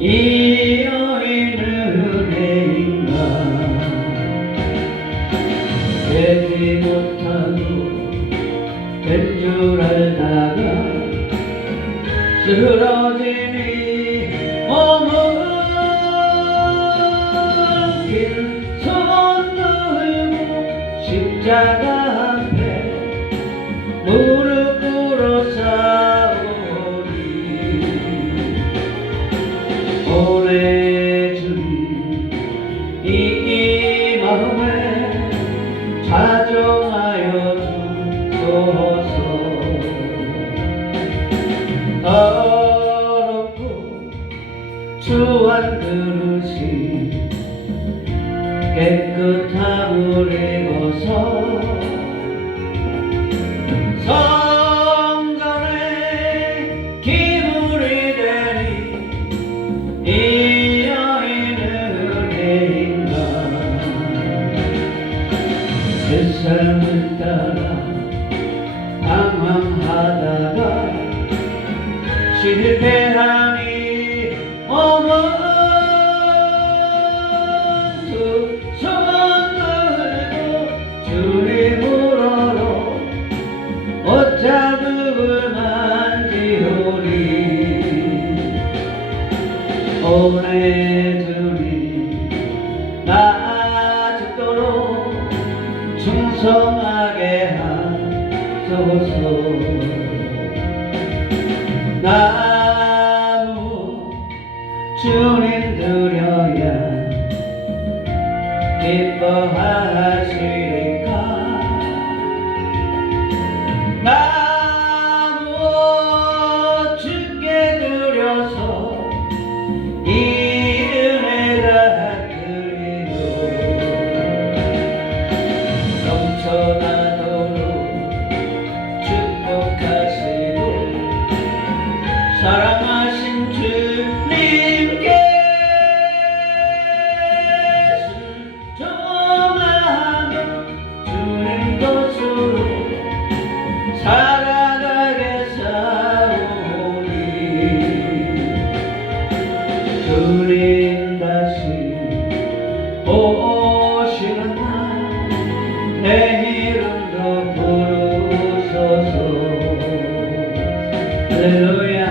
이 여인은 은혜인가? 되지 못하고 된 줄 알다가 쓰러지니 머물긴 손 들고 십자가 추한 그릇이 깨끗함을 입어서 성전에 기물이 되니 이 여인은 은혜인가 세상을 따라 방황하다가 실패하니 오래 주님 나 죽도록 충성하게 하소서. 나무 주님 드려야 기뻐하시 이